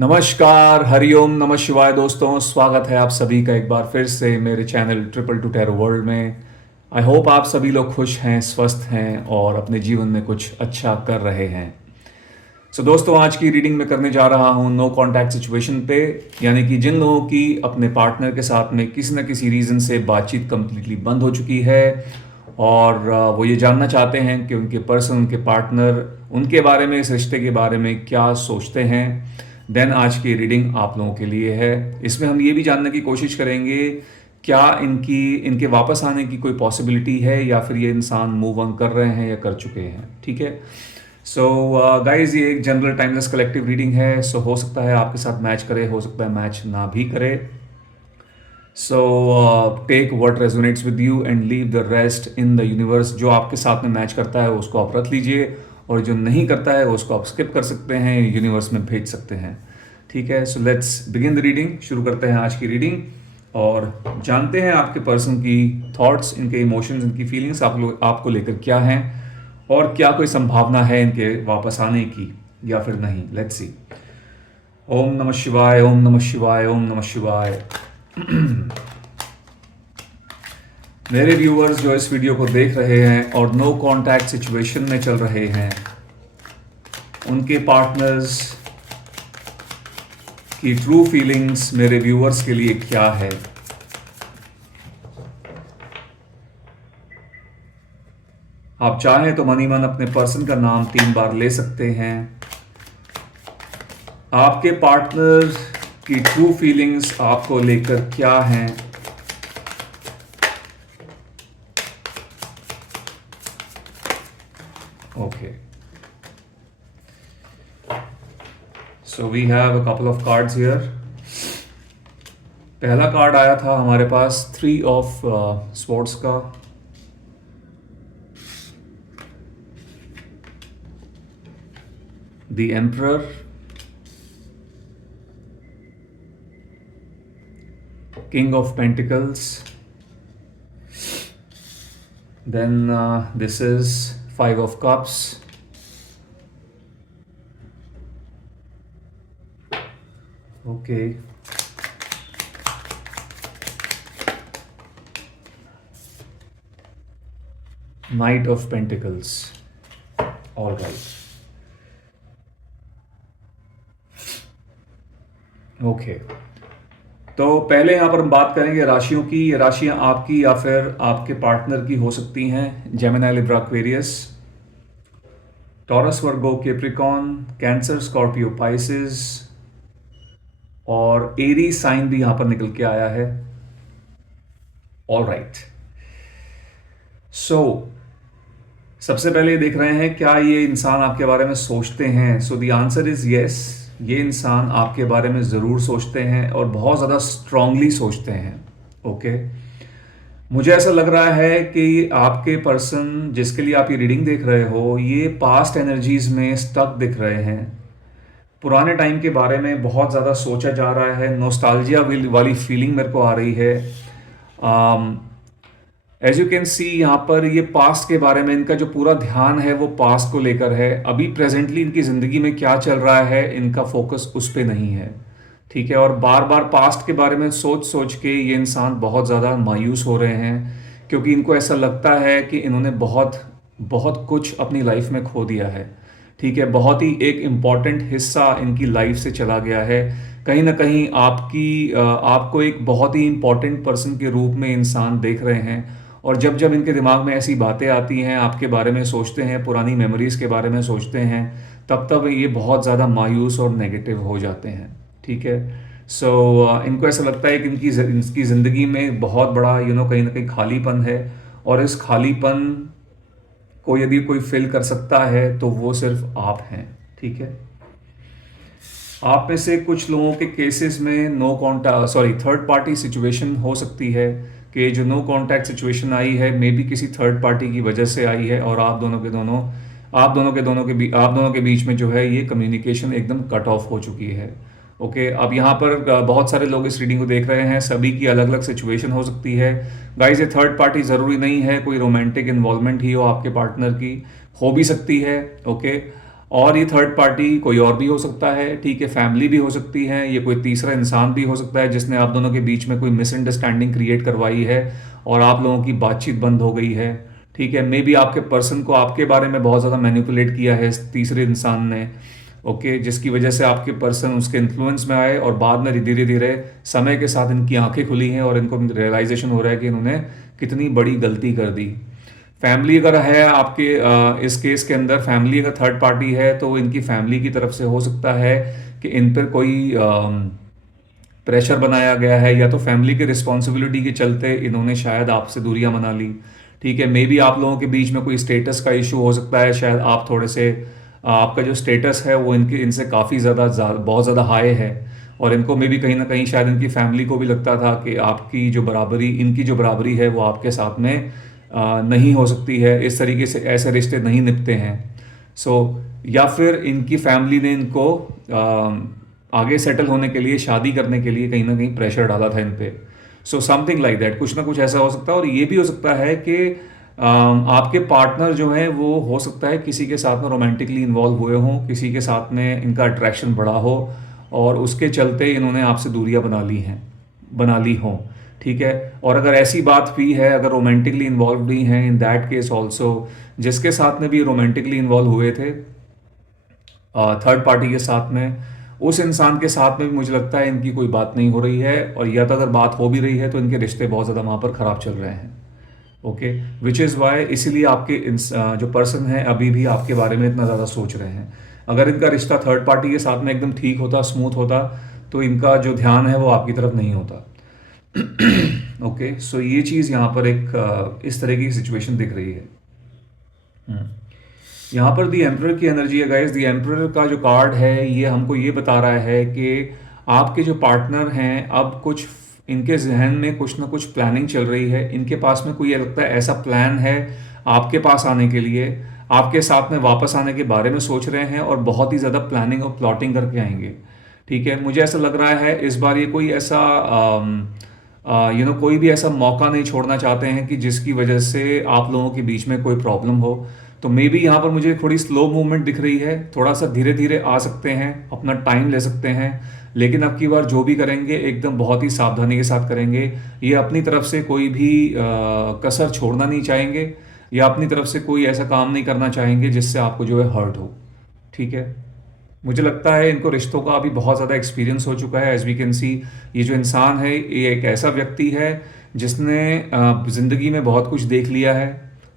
नमस्कार, हरिओम, नमः शिवाय दोस्तों। स्वागत है आप सभी का एक बार फिर से मेरे channel triple two tarot world में। आई होप आप सभी लोग खुश हैं, स्वस्थ हैं और अपने जीवन में कुछ अच्छा कर रहे हैं। दोस्तों, आज की रीडिंग में करने जा रहा हूँ नो कॉन्टैक्ट सिचुएशन पे, यानी कि जिन लोगों की अपने पार्टनर के साथ में किसी न किसी रीज़न से बातचीत कंप्लीटली बंद हो चुकी है और वो ये जानना चाहते हैं कि उनके पर्सन, उनके पार्टनर उनके बारे में, इस रिश्ते के बारे में क्या सोचते हैं। देन आज की रीडिंग आप लोगों के लिए है। इसमें हम ये भी जानने की कोशिश करेंगे क्या इनके वापस आने की कोई पॉसिबिलिटी है या फिर ये इंसान मूव ऑन कर रहे हैं या कर चुके हैं। ठीक है। सो गाइज, ये एक जनरल टाइमलेस कलेक्टिव रीडिंग है। हो सकता है आपके साथ मैच करे, हो सकता है मैच ना भी करे। Take what resonates with you and leave the rest in the universe. जो आपके साथ में मैच करता है उसको आप रख लीजिए और जो नहीं करता है उसको आप स्किप कर सकते हैं, यूनिवर्स में भेज सकते हैं। ठीक है। So let's begin the reading. शुरू करते हैं आज की रीडिंग और जानते हैं आपके पर्सन की थॉट्स, इनके इमोशंस, इनकी फीलिंग्स आपको लेकर क्या हैं और क्या कोई संभावना है इनके वापस आने की या फिर नहीं। Let's see. ओम नमः शिवाय, ओम नमः शिवाय, ओम नमः शिवाय। मेरे व्यूअर्स जो इस वीडियो को देख रहे हैं और नो कॉन्टैक्ट सिचुएशन में चल रहे हैं, उनके पार्टनर्स की ट्रू फीलिंग्स मेरे व्यूअर्स के लिए क्या है। आप चाहें तो मनी मन अपने पर्सन का नाम 3 बार ले सकते हैं। आपके पार्टनर की ट्रू फीलिंग्स आपको लेकर क्या हैं। Okay, so we have a couple of cards here. पहला कार्ड आया था हमारे पास 3 ऑफ स्वॉर्ड्स का। The emperor, king of pentacles, then this is 5 of cups, okay, Knight of Pentacles, all right, okay। तो पहले यहाँ पर हम बात करेंगे राशियों की। ये राशियां आपकी या फिर आपके पार्टनर की हो सकती हैं। जेमिनी, लिब्रा, एक्वेरियस, टॉरस, वर्गो, कैप्रिकॉर्न, कैंसर, स्कॉर्पियो, पाइसेस और एरी साइन भी यहां पर निकल के आया है। All right. सो सबसे पहले देख रहे हैं क्या ये इंसान आपके बारे में सोचते हैं। So the answer is yes. ये इंसान आपके बारे में ज़रूर सोचते हैं और बहुत ज़्यादा स्ट्रांगली सोचते हैं। ओके, मुझे ऐसा लग रहा है कि आपके पर्सन जिसके लिए आप ये रीडिंग देख रहे हो, ये पास्ट एनर्जीज में स्टक दिख रहे हैं। पुराने टाइम के बारे में बहुत ज़्यादा सोचा जा रहा है। नोस्टाल्जिया वाली फीलिंग मेरे को आ रही है। एज यू कैन सी, यहाँ पर ये पास्ट के बारे में इनका जो पूरा ध्यान है वो पास्ट को लेकर है। अभी प्रेजेंटली इनकी ज़िंदगी में क्या चल रहा है, इनका फोकस उस पर नहीं है। ठीक है। और बार बार पास्ट के बारे में सोच सोच के ये इंसान बहुत ज़्यादा मायूस हो रहे हैं, क्योंकि इनको ऐसा लगता है कि इन्होंने बहुत बहुत कुछ अपनी लाइफ में खो दिया है। ठीक है। बहुत ही एक इम्पॉर्टेंट हिस्सा इनकी लाइफ से चला गया है। कहीं ना कहीं आपको एक बहुत ही इम्पॉर्टेंट पर्सन के रूप में इंसान देख रहे हैं। और जब जब इनके दिमाग में ऐसी बातें आती हैं, आपके बारे में सोचते हैं, पुरानी मेमोरीज के बारे में सोचते हैं, तब तब ये बहुत ज़्यादा मायूस और नेगेटिव हो जाते हैं। ठीक है। इनको ऐसा लगता है कि इनकी ज़िंदगी में बहुत बड़ा कहीं ना कहीं खालीपन है और इस खालीपन को यदि कोई फिल कर सकता है तो वो सिर्फ आप हैं। ठीक है। आप में से कुछ लोगों के केसेस में थर्ड पार्टी सिचुएशन हो सकती है कि जो नो कॉन्टैक्ट सिचुएशन आई है मे बी किसी थर्ड पार्टी की वजह से आई है और आप दोनों के बीच में जो है ये कम्युनिकेशन एकदम कट ऑफ हो चुकी है। ओके, अब यहाँ पर बहुत सारे लोग इस रीडिंग को देख रहे हैं, सभी की अलग अलग सिचुएशन हो सकती है। गाइस, ये थर्ड पार्टी ज़रूरी नहीं है कोई रोमांटिक इन्वॉल्वमेंट ही हो आपके पार्टनर की, हो भी सकती है। ओके, और ये थर्ड पार्टी कोई और भी हो सकता है, ठीक है, फैमिली भी हो सकती है, ये कोई तीसरा इंसान भी हो सकता है जिसने आप दोनों के बीच में कोई मिसअंडरस्टैंडिंग क्रिएट करवाई है और आप लोगों की बातचीत बंद हो गई है। ठीक है, मे बी आपके पर्सन को आपके बारे में बहुत ज़्यादा मैनिपुलेट किया है इस तीसरे इंसान ने। ओके, जिसकी वजह से आपके पर्सन उसके इन्फ्लुएंस में आए और बाद में धीरे धीरे समय के साथ इनकी आंखें खुली हैं और इनको रियलाइजेशन हो रहा है कि इन्होंने कितनी बड़ी गलती कर दी। फैमिली अगर है आपके इस केस के अंदर फैमिली अगर थर्ड पार्टी है तो इनकी फैमिली की तरफ से हो सकता है कि इन पर कोई प्रेशर बनाया गया है, या तो फैमिली की रिस्पॉन्सिबिलिटी के चलते इन्होंने शायद आपसे दूरियां बना ली। ठीक है, मे बी आप लोगों के बीच में कोई स्टेटस का इशू हो सकता है, शायद आप थोड़े से आपका जो स्टेटस है वो इनसे काफ़ी बहुत ज़्यादा हाई है, और इनको मे बी कहीं ना कहीं शायद इनकी फैमिली को भी लगता था कि आपकी जो बराबरी इनकी जो बराबरी है वो आपके साथ में नहीं हो सकती है, इस तरीके से ऐसे रिश्ते नहीं निपते हैं। सो या फिर इनकी फैमिली ने इनको आगे सेटल होने के लिए, शादी करने के लिए कहीं ना कहीं प्रेशर डाला था इन पे। सो समथिंग लाइक दैट, कुछ ना कुछ ऐसा हो सकता है। और ये भी हो सकता है कि आपके पार्टनर जो है वो हो सकता है किसी के साथ में रोमांटिकली इन्वॉल्व हुए हों, किसी के साथ में इनका अट्रैक्शन बढ़ा हो और उसके चलते इन्होंने आपसे दूरियां बना ली हों। ठीक है, और अगर ऐसी बात भी है, अगर रोमांटिकली इन्वॉल्व भी हैं, इन दैट केस ऑल्सो जिसके साथ में भी रोमांटिकली इन्वॉल्व हुए थे थर्ड पार्टी के साथ में, उस इंसान के साथ में भी मुझे लगता है इनकी कोई बात नहीं हो रही है, और या तो अगर बात हो भी रही है तो इनके रिश्ते बहुत ज़्यादा वहाँ पर ख़राब चल रहे हैं। ओके, विच इज़ वाई इसीलिए आपके जो पर्सन है अभी भी आपके बारे में इतना ज़्यादा सोच रहे हैं। अगर इनका रिश्ता थर्ड पार्टी के साथ में एकदम ठीक होता, स्मूथ होता, तो इनका जो ध्यान है वो आपकी तरफ नहीं होता। ओके, सो ये चीज़ यहाँ पर एक इस तरह की सिचुएशन दिख रही है। यहाँ पर दी एम्परर की एनर्जी है गाइस। दी एम्परर का जो कार्ड है ये हमको ये बता रहा है कि आपके जो पार्टनर हैं अब कुछ इनके जहन में कुछ ना कुछ प्लानिंग चल रही है, इनके पास में कोई लगता है ऐसा प्लान है आपके पास आने के लिए, आपके साथ में वापस आने के बारे में सोच रहे हैं और बहुत ही ज़्यादा प्लानिंग और प्लॉटिंग करके आएंगे। ठीक है, मुझे ऐसा लग रहा है इस बार ये कोई ऐसा कोई भी ऐसा मौका नहीं छोड़ना चाहते हैं कि जिसकी वजह से आप लोगों के बीच में कोई प्रॉब्लम हो। तो मे बी यहाँ पर मुझे थोड़ी स्लो मूवमेंट दिख रही है, थोड़ा सा धीरे धीरे आ सकते हैं, अपना टाइम ले सकते हैं, लेकिन अब की बार जो भी करेंगे एकदम बहुत ही सावधानी के साथ करेंगे। ये अपनी तरफ से कोई भी कसर छोड़ना नहीं चाहेंगे, या अपनी तरफ से कोई ऐसा काम नहीं करना चाहेंगे जिससे आपको जो है हर्ट हो। ठीक है, मुझे लगता है इनको रिश्तों का अभी बहुत ज़्यादा एक्सपीरियंस हो चुका है। एज वी कैन सी, ये जो इंसान है ये एक ऐसा व्यक्ति है जिसने ज़िंदगी में बहुत कुछ देख लिया है,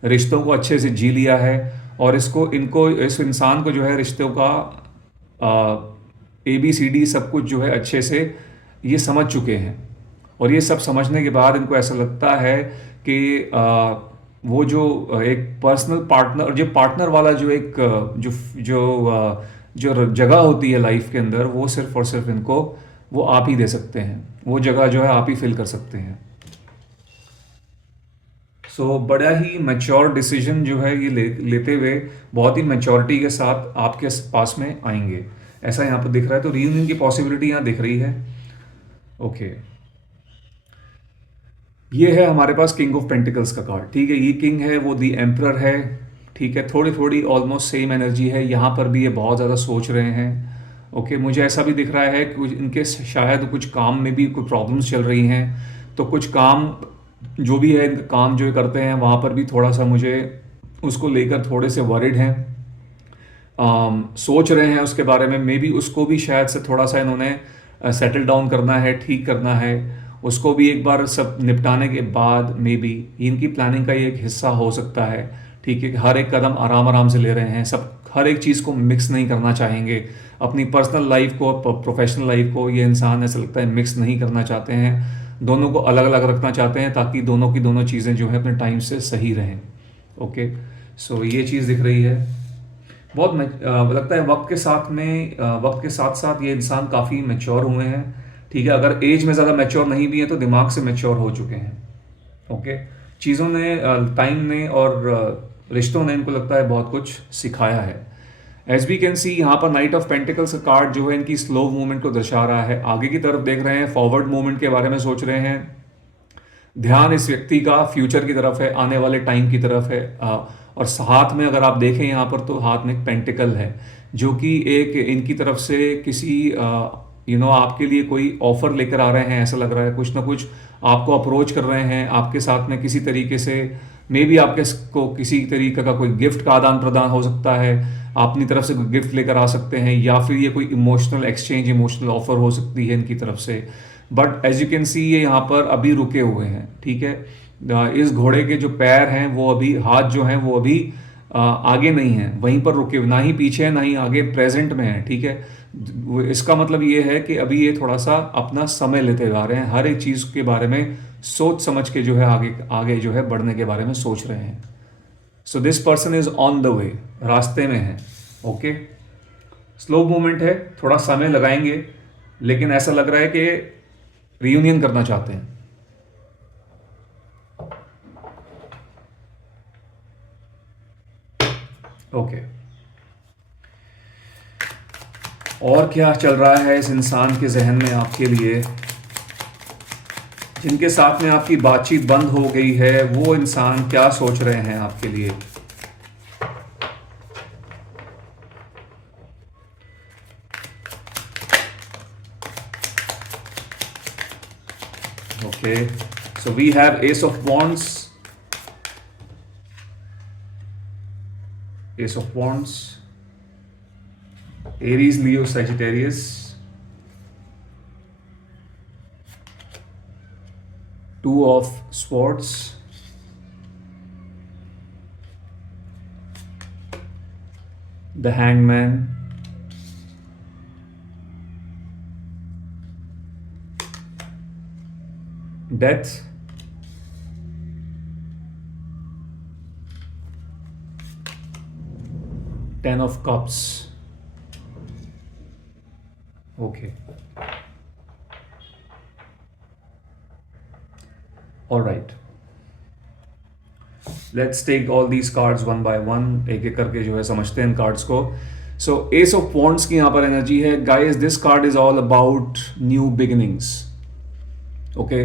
रिश्तों को अच्छे से जी लिया है, और इस इंसान को जो है रिश्तों का ABCD सब कुछ जो है अच्छे से ये समझ चुके हैं। और ये सब समझने के बाद इनको ऐसा लगता है कि वो जो एक पर्सनल पार्टनर, जो पार्टनर वाला जो एक जो जो जो जगह होती है लाइफ के अंदर, वो सिर्फ और सिर्फ इनको वो आप ही दे सकते हैं, वो जगह जो है आप ही फिल कर सकते हैं। सो बड़ा ही मैच्योर डिसीजन जो है ये लेते हुए बहुत ही मैच्योरिटी के साथ आपके पास में आएंगे, ऐसा यहाँ पर दिख रहा है। तो रीयूनियन की पॉसिबिलिटी यहाँ दिख रही है। ओके, ये है हमारे पास किंग ऑफ पेंटिकल्स का कार्ड। ठीक है, ये किंग है, वो दी एम्परर है। ठीक है, थोड़ी थोड़ी ऑलमोस्ट सेम एनर्जी है यहाँ पर भी, ये बहुत ज़्यादा सोच रहे हैं। ओके, मुझे ऐसा भी दिख रहा है कि इनके शायद कुछ काम में भी कोई प्रॉब्लम्स चल रही हैं, तो कुछ काम जो भी है, इनका काम जो करते हैं वहाँ पर भी थोड़ा सा मुझे उसको लेकर थोड़े से वरिड हैं, सोच रहे हैं उसके बारे में। मे बी उसको भी शायद से थोड़ा सा इन्होंने सेटल डाउन करना है, ठीक करना है, उसको भी एक बार सब निपटाने के बाद मे बी इनकी प्लानिंग का ये एक हिस्सा हो सकता है। ठीक है, हर एक कदम आराम आराम से ले रहे हैं, सब हर एक चीज़ को मिक्स नहीं करना चाहेंगे, अपनी पर्सनल लाइफ को प्रोफेशनल लाइफ को ये इंसान ऐसा लगता है मिक्स नहीं करना चाहते हैं, दोनों को अलग अलग रखना चाहते हैं ताकि दोनों की दोनों चीज़ें जो है अपने टाइम से सही रहें। ओके, सो ये चीज़ दिख रही है। बहुत लगता है वक्त के साथ साथ ये इंसान काफ़ी मैच्योर हुए हैं। ठीक है, अगर एज में ज़्यादा मैच्योर नहीं भी है तो दिमाग से मैच्योर हो चुके हैं। ओके, चीज़ों ने, टाइम ने और रिश्तों ने इनको लगता है बहुत कुछ सिखाया है। एज वी कैन सी यहाँ पर नाइट ऑफ पेंटिकल्स का कार्ड जो है इनकी स्लो मूवमेंट को दर्शा रहा है, आगे की तरफ देख रहे हैं, फॉरवर्ड मूवमेंट के बारे में सोच रहे हैं, ध्यान इस व्यक्ति का फ्यूचर की तरफ है, आने वाले टाइम की तरफ है। और हाथ में अगर आप देखें यहाँ पर तो हाथ में एक पेंटिकल है, जो कि एक इनकी तरफ से किसी आपके लिए कोई ऑफर लेकर आ रहे हैं, ऐसा लग रहा है कुछ ना कुछ आपको अप्रोच कर रहे हैं, आपके साथ में किसी तरीके से मे बी आपके को किसी तरीके का कोई गिफ्ट का आदान प्रदान हो सकता है, अपनी तरफ से कोई गिफ्ट लेकर आ सकते हैं, या फिर ये कोई इमोशनल एक्सचेंज, इमोशनल ऑफर हो सकती है इनकी तरफ से। But as you can see ये यहाँ पर अभी रुके हुए हैं, ठीक है। इस घोड़े के जो पैर हैं वो अभी, हाथ जो हैं वो अभी आगे नहीं है, वहीं पर रुके हुए, ना ही पीछे है ना ही आगे, प्रेजेंट में है, ठीक है। इसका मतलब ये है कि अभी ये थोड़ा सा अपना समय लेते हुए आ रहे हैं, हर एक चीज़ के बारे में सोच समझ के जो है आगे आगे जो है बढ़ने के बारे में सोच रहे हैं। So this person is on the way, रास्ते में है। ओके, स्लो मूवमेंट है, थोड़ा समय लगाएंगे, लेकिन ऐसा लग रहा है कि रियूनियन करना चाहते हैं। ओके, और क्या चल रहा है इस इंसान के जहन में आपके लिए? जिनके साथ में आपकी बातचीत बंद हो गई है वो इंसान क्या सोच रहे हैं आपके लिए? Okay, so we have ace of wands, ace of wands, Aries, Leo, Sagittarius, two of swords, the hangman, death, ten of cups. Okay, all right, let's take all these cards one by one, एक एक करके जो है समझते हैं इन cards को। सो S of wands की यहां पर एनर्जी है guys, this card is all about new beginnings. Okay,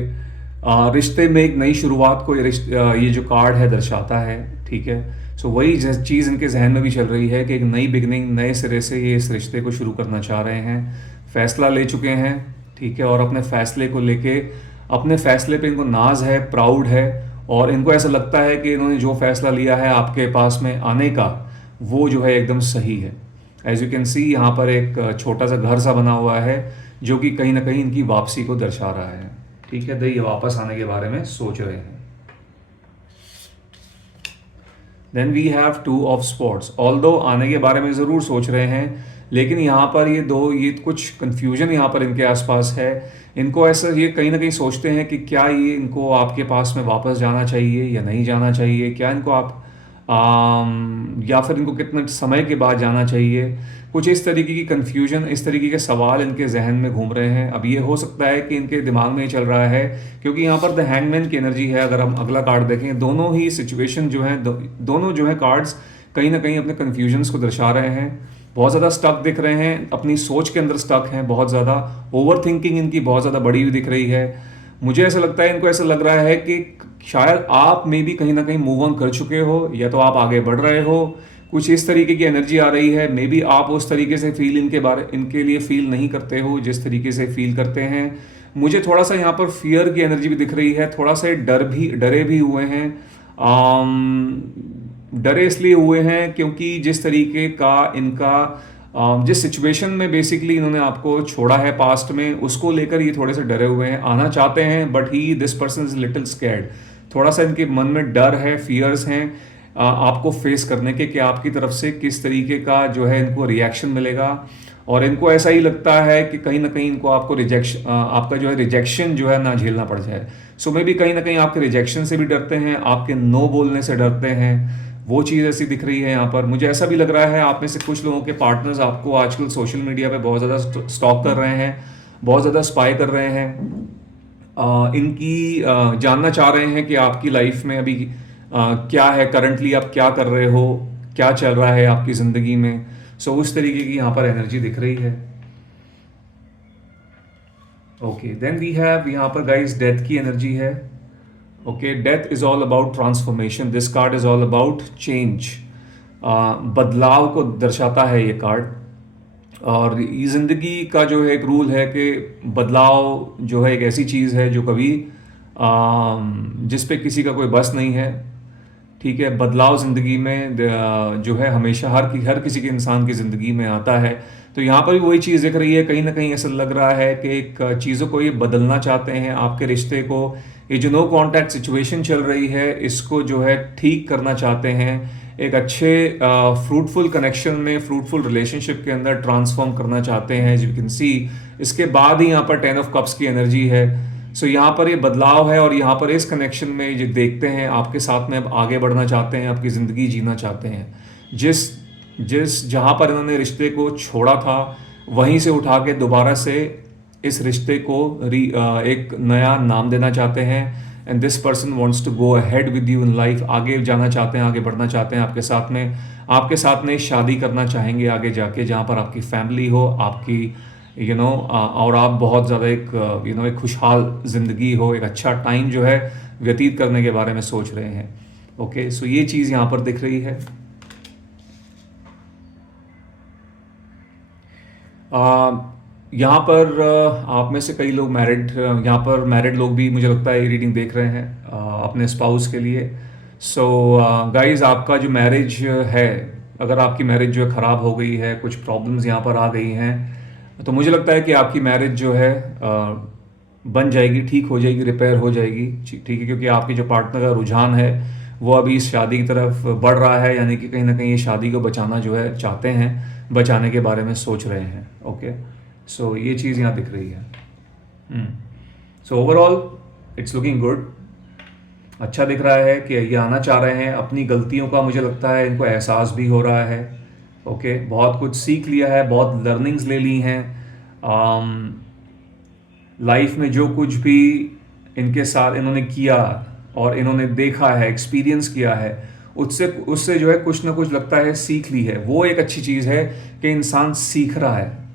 रिश्ते में एक नई शुरुआत को ये जो कार्ड है दर्शाता है, ठीक है। सो वही चीज़ इनके जहन में भी चल रही है कि एक नई बिगनिंग, नए सिरे से ये इस रिश्ते को शुरू करना चाह रहे हैं, फैसला ले चुके हैं, ठीक है। और अपने फैसले को लेके, अपने फैसले पे इनको नाज है, प्राउड है, और इनको ऐसा लगता है कि इन्होंने जो फैसला लिया है आपके पास में आने का, वो जो है एकदम सही है। एज यू कैन सी यहाँ पर एक छोटा सा घर सा बना हुआ है जो कि कहीं ना कहीं इनकी वापसी को दर्शा रहा है, ठीक है। ये वापस आने के बारे में सोच रहे हैं। Then we have two of sports, although आने के बारे में ज़रूर सोच रहे हैं, लेकिन यहाँ पर ये कुछ कन्फ्यूजन यहाँ पर इनके आसपास है। इनको ऐसा, ये कहीं ना कहीं सोचते हैं कि क्या ये इनको आपके पास में वापस जाना चाहिए या नहीं जाना चाहिए, क्या इनको आप या फिर इनको कितने समय के बाद जाना चाहिए। कुछ इस तरीके की कन्फ्यूजन, इस तरीके के सवाल इनके जहन में घूम रहे हैं। अब ये हो सकता है कि इनके दिमाग में ये चल रहा है, क्योंकि यहाँ पर द हैंगमैन की एनर्जी है। अगर हम अगला कार्ड देखें, दोनों ही सिचुएशन जो है, दोनों जो है कार्ड्स कहीं ना कहीं अपने कन्फ्यूजन्स को दर्शा रहे हैं। बहुत ज़्यादा स्टक दिख रहे हैं, अपनी सोच के अंदर स्टक हैं, बहुत ज़्यादा ओवर थिंकिंग इनकी बहुत ज़्यादा बढ़ी हुई दिख रही है। मुझे ऐसा लगता है, इनको ऐसा लग रहा है कि शायद आप में भी कहीं ना कहीं मूव ऑन कर चुके हो, या तो आप आगे बढ़ रहे हो, कुछ इस तरीके की एनर्जी आ रही है। मे बी आप उस तरीके से फील इनके लिए फील नहीं करते हो जिस तरीके से फील करते हैं। मुझे थोड़ा सा यहाँ पर फियर की एनर्जी भी दिख रही है, थोड़ा सा डरे भी हुए हैं। डरे इसलिए हुए हैं क्योंकि जिस तरीके का इनका जिस सिचुएशन में बेसिकली इन्होंने आपको छोड़ा है पास्ट में, उसको लेकर ये थोड़े से डरे हुए हैं। आना चाहते हैं but this person is little scared, थोड़ा सा इनके मन में डर है, फियर्स हैं आपको फेस करने के, कि आपकी तरफ से किस तरीके का जो है इनको रिएक्शन मिलेगा। और इनको ऐसा ही लगता है कि कहीं ना कहीं इनको आपका जो है रिजेक्शन जो है ना झेलना पड़ जाए। सो मे भी कहीं ना कहीं आपके रिजेक्शन से भी डरते हैं, आपके नो बोलने से डरते हैं, वो चीज़ ऐसी दिख रही है यहाँ पर। मुझे ऐसा भी लग रहा है आप में से कुछ लोगों के पार्टनर्स आपको आजकल सोशल मीडिया पे बहुत ज़्यादा स्टॉक कर रहे हैं, बहुत ज़्यादा स्पाई कर रहे हैं, इनकी जानना चाह रहे हैं कि आपकी लाइफ में अभी क्या है, करंटली आप क्या कर रहे हो, क्या चल रहा है आपकी ज़िंदगी में। सो उस तरीके की यहाँ पर एनर्जी दिख रही है। ओके, देन वी हैव यहाँ पर गाइस डेथ की एनर्जी है। Okay, death is all about transformation, this card is all about change, बदलाव को दर्शाता है ये कार्ड। और ये ज़िंदगी का जो है एक रूल है कि बदलाव जो है एक ऐसी चीज़ है जो कभी जिस पे किसी का कोई बस नहीं है। ठीक है, बदलाव ज़िंदगी में जो है हमेशा हर किसी के इंसान की ज़िंदगी में आता है। तो यहाँ पर भी वही चीज़ दिख रही है, कहीं ना कहीं ऐसा लग रहा है कि एक चीज़ों को ये बदलना चाहते हैं, आपके रिश्ते को, ये जो नो कांटेक्ट सिचुएशन चल रही है इसको जो है ठीक करना चाहते हैं, एक अच्छे फ्रूटफुल कनेक्शन में, फ्रूटफुल रिलेशनशिप के अंदर ट्रांसफॉर्म करना चाहते हैं। एज यू कैन सी, इसके बाद ही यहाँ पर 10 ऑफ कप्स की एनर्जी है। सो यहाँ पर ये बदलाव है और यहाँ पर इस कनेक्शन में जो देखते हैं आपके साथ में अब आगे बढ़ना चाहते हैं, आपकी ज़िंदगी जीना चाहते हैं। जिस जिस जहाँ पर इन्होंने रिश्ते को छोड़ा था वहीं से उठा के दोबारा से इस रिश्ते को एक नया नाम देना चाहते हैं। And this person wants to go ahead with you in life, आगे जाना चाहते हैं, आगे बढ़ना चाहते हैं आपके साथ में शादी करना चाहेंगे आगे जाके, जहाँ पर आपकी फैमिली हो, आपकी और आप बहुत ज़्यादा एक एक खुशहाल ज़िंदगी हो, एक अच्छा टाइम जो है व्यतीत करने के बारे में सोच रहे हैं। ओके, सो ये चीज़ यहाँ पर दिख रही है। यहाँ पर आप में से कई लोग मैरिड, यहाँ पर मैरिड लोग भी मुझे लगता है ये रीडिंग देख रहे हैं अपने स्पाउस के लिए। सो गाइस, आपका जो मैरिज है, अगर आपकी मैरिज जो है ख़राब हो गई है, कुछ प्रॉब्लम्स यहाँ पर आ गई हैं, तो मुझे लगता है कि आपकी मैरिज जो है बन जाएगी, ठीक हो जाएगी, रिपेयर हो जाएगी। ठीक है, क्योंकि आपके जो पार्टनर का रुझान है वो अभी इस शादी की तरफ बढ़ रहा है, यानी कि कहीं ना कहीं ये शादी को बचाना जो है चाहते हैं, बचाने के बारे में सोच रहे हैं। ओके, सो ये चीज़ यहाँ दिख रही है। So overall it's looking good. अच्छा दिख रहा है कि ये आना चाह रहे हैं, अपनी गलतियों का मुझे लगता है इनको एहसास भी हो रहा है। ओके, बहुत कुछ सीख लिया है, बहुत लर्निंग्स ले ली हैं। लाइफ में जो कुछ भी इनके साथ इन्होंने किया और इन्होंने देखा है, एक्सपीरियंस किया है, उससे उससे जो है कुछ ना कुछ लगता है सीख ली है। वो एक अच्छी चीज़ है कि इंसान सीख रहा है।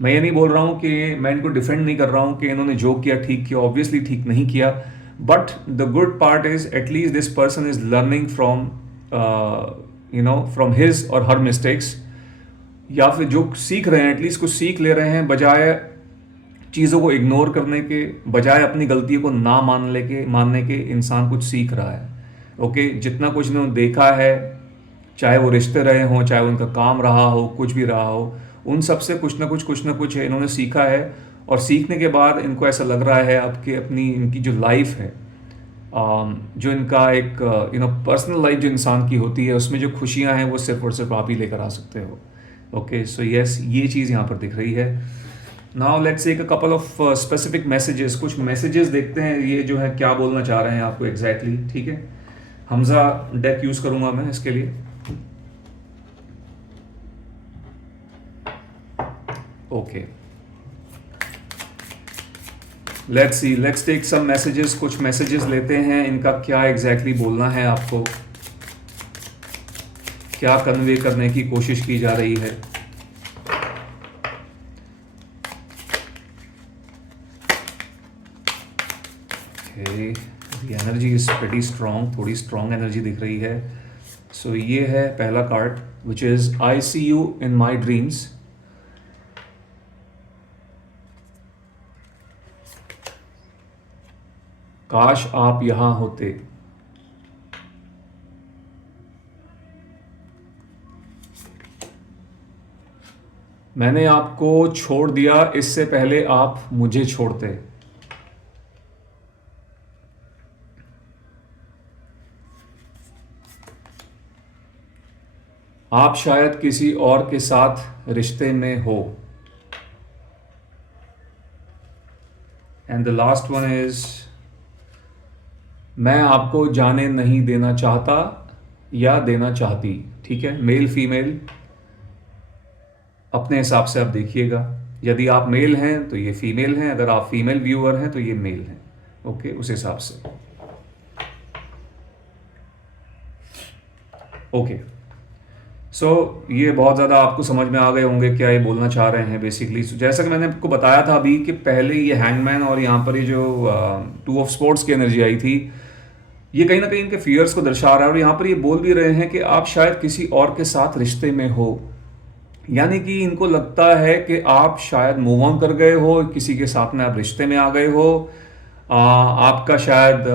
मैं ये नहीं बोल रहा हूँ कि मैं इनको डिफेंड नहीं कर रहा हूँ कि इन्होंने जो किया ठीक किया, ऑब्वियसली ठीक नहीं किया, but the good part is at least this person is learning from from his और हर मिस्टेक्स, या फिर जो सीख रहे हैं एटलीस्ट कुछ सीख ले रहे हैं, बजाय चीज़ों को इग्नोर करने के, बजाय अपनी गलतियों को ना मानने के इंसान कुछ सीख रहा है। ओके, जितना कुछ इन्होंने देखा है, चाहे वो रिश्ते रहे हों, चाहे उनका काम रहा हो, कुछ भी रहा हो, उन सब से कुछ ना कुछ इन्होंने सीखा है। और सीखने के बाद इनको ऐसा लग रहा है अब कि अपनी इनकी जो लाइफ है, जो इनका एक पर्सनल लाइफ जो इंसान की होती है, उसमें जो खुशियां हैं वो सिर्फ और सिर्फ आप ही लेकर आ सकते हो। ओके, सो यस, ये चीज़ यहाँ पर दिख रही है। Now let's take a couple of specific messages. कुछ मैसेजेस देखते हैं ये जो है क्या बोलना चाह रहे हैं आपको एग्जैक्टली। ठीक है, हमजा डेक यूज़ करूँगा मैं इसके लिए। Okay, let's see, let's take some messages. कुछ मैसेजेस लेते हैं, इनका क्या एग्जैक्टली बोलना है आपको, क्या कन्वे करने की कोशिश की जा रही है। Okay, the energy is pretty strong, थोड़ी स्ट्रॉन्ग एनर्जी दिख रही है। सो ये है पहला card, which is I see you in my dreams. काश आप यहां होते। मैंने आपको छोड़ दिया इससे पहले आप मुझे छोड़ते। आप शायद किसी और के साथ रिश्ते में हो। And the last one is, मैं आपको जाने नहीं देना चाहता या देना चाहती। ठीक है, मेल फीमेल अपने हिसाब से आप देखिएगा। यदि आप मेल हैं तो ये फीमेल हैं, अगर आप फीमेल व्यूअर हैं तो ये मेल हैं। ओके, उस हिसाब से। ओके, सो ये बहुत ज़्यादा आपको समझ में आ गए होंगे क्या ये बोलना चाह रहे हैं बेसिकली। जैसा कि मैंने आपको बताया था अभी कि पहले ये हैंगमैन और यहाँ पर ये जो 2 ऑफ स्पोर्ट्स की एनर्जी आई थी, ये कहीं ना कहीं इनके फियर्स को दर्शा रहा है। और यहाँ पर ये बोल भी रहे हैं कि आप शायद किसी और के साथ रिश्ते में हो। यानी कि इनको लगता है कि आप शायद मूव ऑन कर गए हो, किसी के साथ में आप रिश्ते में आ गए हो। आपका शायद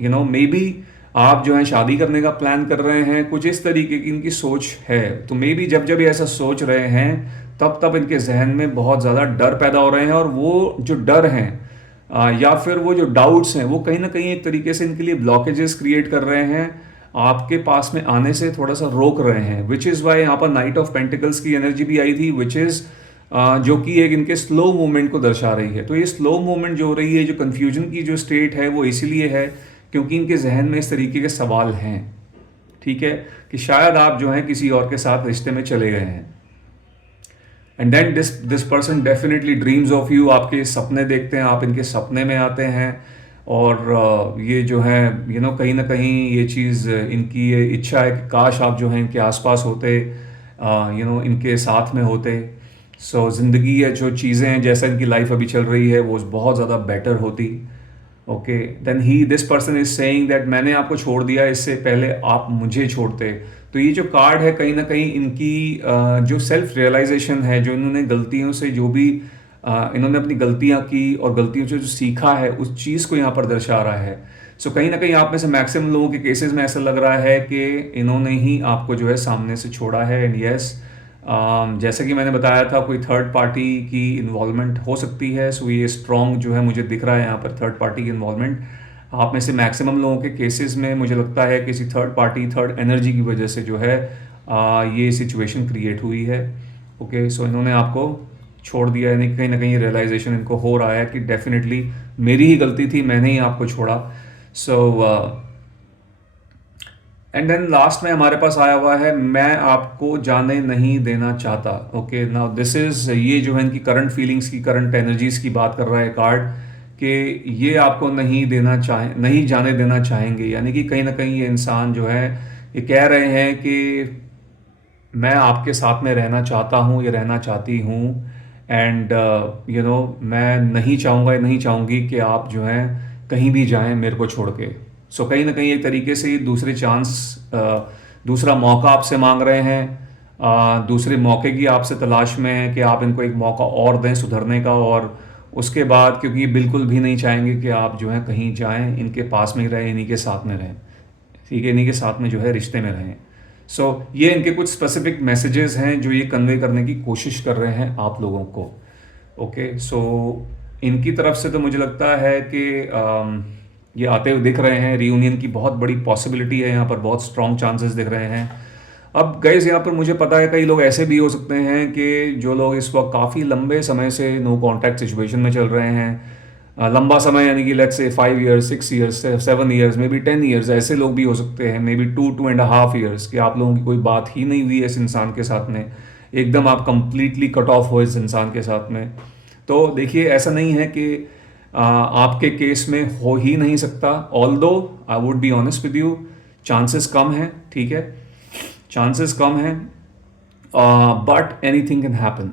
मे बी आप जो है शादी करने का प्लान कर रहे हैं, कुछ इस तरीके की इनकी सोच है। तो मे बी जब जब ये ऐसा सोच रहे हैं तब तब इनके जहन में बहुत ज़्यादा डर पैदा हो रहे हैं, और वो जो डर हैं या फिर वो जो डाउट्स हैं वो कहीं ना कहीं एक तरीके से इनके लिए ब्लॉकेजेस क्रिएट कर रहे हैं, आपके पास में आने से थोड़ा सा रोक रहे हैं। विच इज़ वाई यहाँ पर नाइट ऑफ पेंटिकल्स की एनर्जी भी आई थी, विच इज़ जो कि एक इनके स्लो मूवमेंट को दर्शा रही है। तो ये स्लो मूवमेंट जो हो रही है, जो कन्फ्यूजन की जो स्टेट है, वो इसीलिए है क्योंकि इनके जहन में इस तरीके के सवाल हैं, ठीक है, कि शायद आप जो है किसी और के साथ रिश्ते में चले गए हैं। And then this person definitely dreams of you, आपके सपने देखते हैं, आप इनके सपने में आते हैं। और ये जो है कहीं ना कहीं ये चीज़ इनकी ये इच्छा है कि काश आप जो है इनके आसपास होते, इनके साथ में होते। सो ज़िंदगी या जो चीज़ें हैं, जैसा इनकी लाइफ अभी चल रही है, वो बहुत ज़्यादा बेटर होती। Okay, then this person is saying that मैंने आपको छोड़ दिया, इससे पहले आप मुझे छोड़ते। तो ये जो कार्ड है कहीं ना कहीं इनकी जो सेल्फ रियलाइजेशन है, जो इन्होंने गलतियों से जो भी इन्होंने अपनी गलतियां की और गलतियों से जो सीखा है, उस चीज़ को यहाँ पर दर्शा रहा है। सो कहीं ना कहीं आप में से मैक्सिमम लोगों के केसेस में ऐसा लग रहा है कि इन्होंने ही आपको जो है सामने से छोड़ा है। एंड यस, जैसे कि मैंने बताया था, कोई थर्ड पार्टी की इन्वॉल्वमेंट हो सकती है। सो ये स्ट्रॉन्ग जो है मुझे दिख रहा है यहाँ पर थर्ड पार्टी की इन्वॉल्वमेंट। आप में से मैक्सिमम लोगों के केसेस में मुझे लगता है किसी थर्ड पार्टी, थर्ड एनर्जी की वजह से जो है ये सिचुएशन क्रिएट हुई है। ओके, सो इन्होंने आपको छोड़ दिया है, कहीं ना कहीं रियलाइजेशन इनको हो रहा है कि डेफिनेटली मेरी ही गलती थी, मैंने ही आपको छोड़ा। सो एंड देन लास्ट में हमारे पास आया हुआ है, मैं आपको जाने नहीं देना चाहता। ओके, नाउ दिस इज, ये जो है इनकी करंट फीलिंग्स की, करंट एनर्जीज की बात कर रहा है कार्ड, कि ये आपको नहीं जाने देना चाहेंगे। यानी कि कहीं ना कहीं ये इंसान जो है ये कह रहे हैं कि मैं आपके साथ में रहना चाहता हूँ या रहना चाहती हूँ। एंड मैं नहीं चाहूँगा या नहीं चाहूँगी कि आप जो है कहीं भी जाएं मेरे को छोड़ के। सो कहीं ना कहीं एक तरीके से दूसरे चांस, दूसरा मौका आपसे मांग रहे हैं, दूसरे मौके की आपसे तलाश में है कि आप इनको एक मौका और दें सुधरने का। और उसके बाद, क्योंकि ये बिल्कुल भी नहीं चाहेंगे कि आप जो है कहीं जाएं, इनके पास में ही रहें, इन्हीं के साथ में रहें, ठीक है, इन्हीं के साथ में जो है रिश्ते में रहें। सो ये इनके कुछ स्पेसिफिक मैसेजेस हैं जो ये कन्वे करने की कोशिश कर रहे हैं आप लोगों को। ओके, सो इनकी तरफ से तो मुझे लगता है कि ये आते हुए दिख रहे हैं, रियूनियन की बहुत बड़ी पॉसिबिलिटी है यहाँ पर, बहुत स्ट्रॉन्ग चांसेस दिख रहे हैं। अब गाइस, यहाँ पर मुझे पता है कई लोग ऐसे भी हो सकते हैं कि जो लोग इस वक्त काफ़ी लंबे समय से नो कॉन्टैक्ट सिचुएशन में चल रहे हैं, लंबा समय यानी कि let's say 5 years, 6 years, 7 years, may be 10 years, ऐसे लोग भी हो सकते हैं, मे बी 2.5 ईयर्स, कि आप लोगों की कोई बात ही नहीं हुई इस इंसान के साथ में, एकदम आप कंप्लीटली कट ऑफ हो इस इंसान के साथ में। तो देखिए, ऐसा नहीं है कि आपके केस में हो ही नहीं सकता। Although I would be honest with you, chances कम हैं, ठीक है, चांसेस कम हैं, but anything can happen.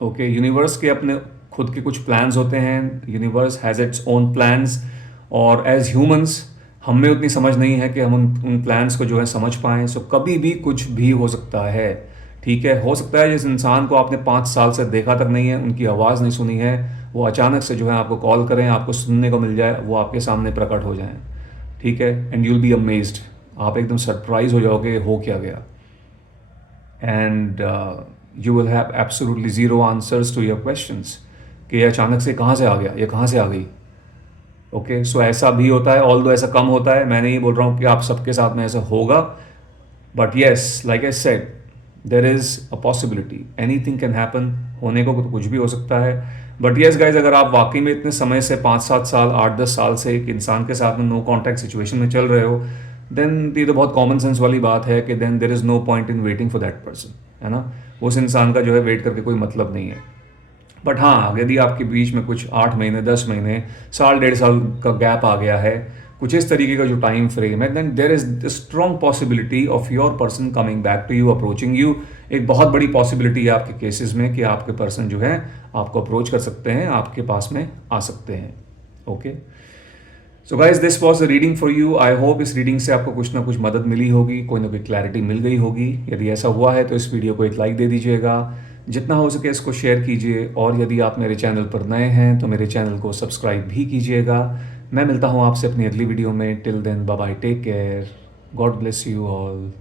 Okay, universe के अपने खुद के कुछ प्लान्स होते हैं, universe has its own plans, और एज ह्यूमंस हम में उतनी समझ नहीं है कि हम उन प्लान्स को जो है समझ पाएँ। सो कभी भी कुछ भी हो सकता है, ठीक है। हो सकता है जिस इंसान को आपने 5 साल से देखा तक नहीं है, उनकी आवाज़ नहीं सुनी है, वो अचानक से जो है आपको कॉल करें, आपको सुनने को मिल जाए, वो आपके सामने प्रकट हो जाएं, ठीक है। एंड यूल बी अमेज्ड, आप एकदम सरप्राइज हो जाओगे हो क्या गया। And you will have absolutely zero answers to your questions कि ये अचानक से कहाँ से आ गया, ये कहाँ से आ गई। ओके, सो ऐसा भी होता है, ऑल्दो ऐसा कम होता है। मैं नहीं बोल रहा हूँ कि आप सबके साथ में ऐसा होगा, but yes, like I said, there is a possibility, anything can happen, होने को तो कुछ भी हो सकता है। बट येस गाइज, अगर आप वाकई में इतने समय से 5-7 साल, 8-10 साल से एक इंसान के साथ में नो कॉन्टैक्ट सिचुएशन में चल रहे हो, देन ये तो बहुत कॉमन सेंस वाली बात है कि then there is no point in waiting for that person, है ना। उस इंसान का जो है वेट करके कोई मतलब नहीं है। बट हाँ, यदि आपके बीच में कुछ 8 महीने, 10 महीने, साल, 1.5 साल का गैप आ गया है, कुछ इस तरीके का जो टाइम फ्रेम है, then there is strong possibility of your person coming back to you, approaching you. एक बहुत बड़ी पॉसिबिलिटी है आपके केसेस में कि आपके पर्सन जो है आपको अप्रोच कर सकते हैं, आपके पास में आ सकते हैं। Okay, so guys this was a reading for you. I hope इस रीडिंग से आपको कुछ ना कुछ मदद मिली होगी, कोई ना कोई क्लैरिटी मिल गई होगी। यदि ऐसा हुआ है तो इस वीडियो को एक लाइक दे दीजिएगा, जितना हो सके इसको शेयर कीजिए, और यदि आप मेरे चैनल पर नए हैं तो मेरे चैनल को सब्सक्राइब भी कीजिएगा। मैं मिलता हूँ आपसे अपनी अगली वीडियो में। Till then bye bye, take care, God bless you all.